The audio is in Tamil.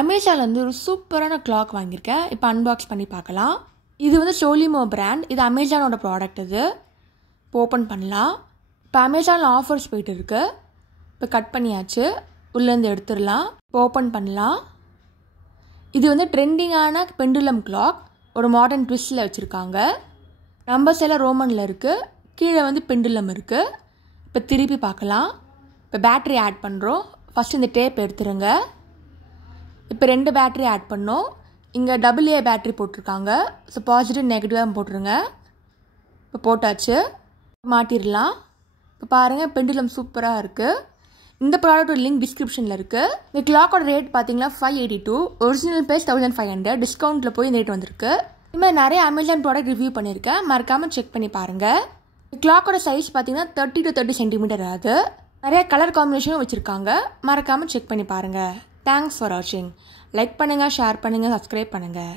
அமேசானில் வந்து ஒரு சூப்பரான கிளாக் வாங்கியிருக்கேன். இப்போ அன்பாக்ஸ் பண்ணி பார்க்கலாம். இது வந்து சோலிமோ பிராண்ட். இது அமேசானோட ப்ராடக்ட். இது இப்போ ஓப்பன் பண்ணலாம். இப்போ அமேசானில் ஆஃபர்ஸ் போயிட்டு இருக்கு. இப்போ கட் பண்ணியாச்சு. உள்ளேருந்து எடுத்துடலாம். இப்போ ஓப்பன் பண்ணலாம். இது வந்து ட்ரெண்டிங்கான பெண்டுலம் கிளாக். ஒரு மாடர்ன் ட்விஸ்டில் வச்சுருக்காங்க. நம்பர்ஸ் எல்லாம் ரோமனில் இருக்குது. கீழே வந்து பெண்டுலம் இருக்குது. இப்போ திருப்பி பார்க்கலாம். இப்போ பேட்ரி ஆட் பண்ணுறோம். ஃபஸ்ட்டு இந்த டேப் எடுத்துருங்க. இப்போ 2 பேட்ரி ஆட் பண்ணோம். இங்கே AA பேட்ரி போட்டிருக்காங்க. ஸோ பாசிட்டிவ் நெகட்டிவாக போட்டுருங்க. இப்போ போட்டாச்சு. மாட்டிடலாம். இப்போ பாருங்கள், பெண்டுலம் சூப்பராக இருக்குது. இந்த ப்ராடக்டோட லிங்க் டிஸ்கிரிப்ஷனில் இருக்குது. இந்த கிளாக்கோட ரேட் பார்த்தீங்கன்னா 582. Original price 1500. டிஸ்கவுண்ட்டில் போய் இந்த ரேட் வந்திருக்கு. இது மாதிரி நிறைய அமேசான் ப்ராடக்ட் ரிவ்யூ பண்ணியிருக்கேன். மறக்காமல் செக் பண்ணி பாருங்கள். இந்த கிளாக்கோட சைஸ் பார்த்தீங்கன்னா 30 to 30 சென்டிமீட்டர் ஆகுது. நிறைய கலர் காம்பினேஷனும் வச்சுருக்காங்க. மறக்காமல் செக் பண்ணி பாருங்கள். தேங்க்ஸ் ஃபார் வாட்சிங். லைக் பண்ணுங்கள், ஷேர் பண்ணுங்கள், சப்ஸ்கிரைப் பண்ணுங்கள்.